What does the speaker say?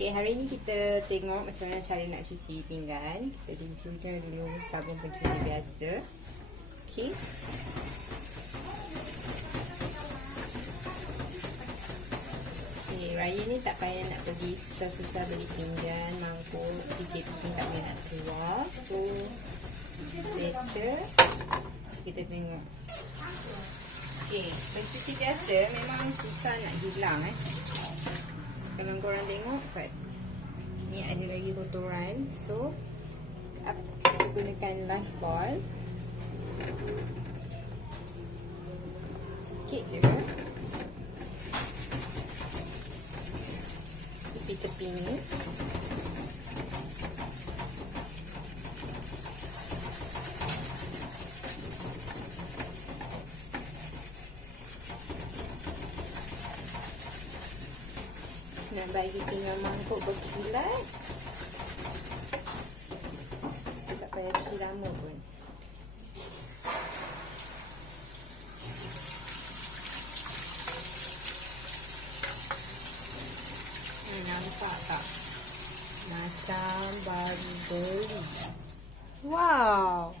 Okay, hari ni kita tengok macam mana cara nak cuci pinggan. Kita guna dulu sabun pencuci biasa. Okay. Okay, raya ni tak payah nak pergi susah-susah beli pinggan, mangkuk, PKP tak payah nak keluar. So, later kita tengok. Okay, pencuci biasa memang susah nak hilang Kalau korang tengok ni ada lagi kotoran. So kita gunakan lunch ball. Sikit je tepi-tepi ni. Nak bagi pinggan mangkuk berkilat. Tak payah cuci lama pun. Nampak tak? Macam baru beli. Wow!